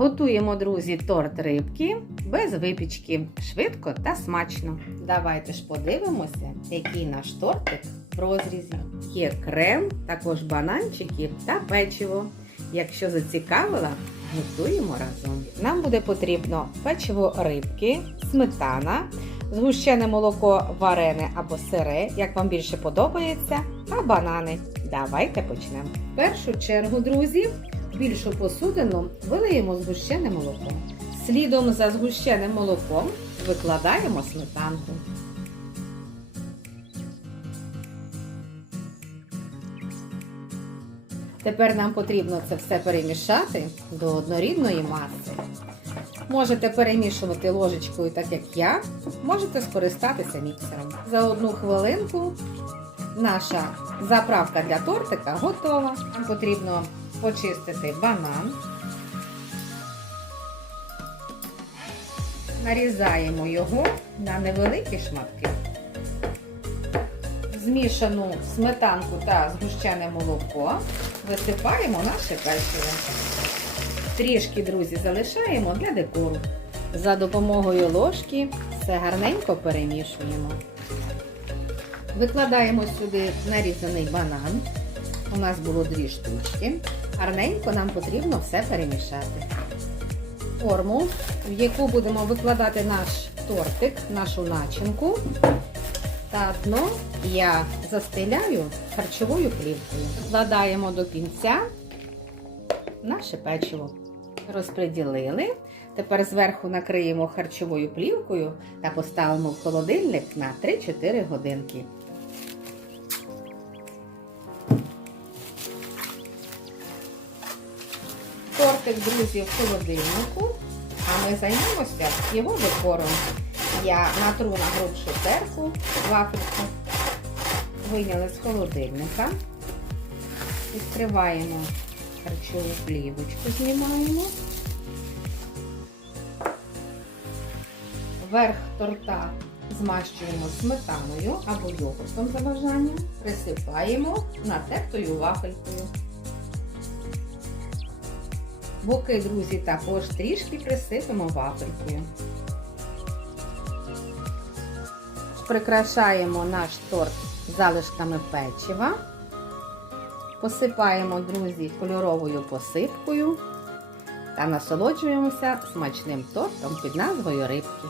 Готуємо, друзі, торт рибки без випічки. Швидко та смачно. Давайте ж подивимося, який наш тортик в розрізі. Є крем, також бананчики та печиво. Якщо зацікавила, готуємо разом. Нам буде потрібно печиво рибки, сметана, згущене молоко варене або сире, як вам більше подобається, та банани. Давайте почнемо. В першу чергу, друзі, більшу посудину вилиємо згущене молоко. Слідом за згущеним молоком викладаємо сметанку. Тепер нам потрібно це все перемішати до однорідної маси. Можете перемішувати ложечкою, так як я, можете скористатися міксером. За одну хвилинку наша заправка для тортика готова. Нам потрібно почистити банан. Нарізаємо його на невеликі шматки. Змішану сметанку та згущене молоко висипаємо наше печиво. Трішки, друзі, залишаємо для декору. За допомогою ложки все гарненько перемішуємо. Викладаємо сюди нарізаний банан. У нас було дві штучки. Гарненько нам потрібно все перемішати. Форму, в яку будемо викладати наш тортик, нашу начинку. Та дно я застеляю харчовою плівкою. Вкладаємо до кінця наше печиво. Розподілили. Тепер зверху накриємо харчовою плівкою та поставимо в холодильник на 3-4 годинки. Тортик, друзі, в холодильнику, а ми займемося його декором. Я натру на грубшу терку вафельку. Вийняли з холодильника. Відкриваємо харчову плівочку, знімаємо. Верх торта змащуємо сметаною або йогуртом за бажанням. Присипаємо натертою вафелькою. Боки, друзі, також трішки присипемо вафелькою. Прикрашаємо наш торт залишками печива. Посипаємо, друзі, кольоровою посипкою та насолоджуємося смачним тортом під назвою рибки.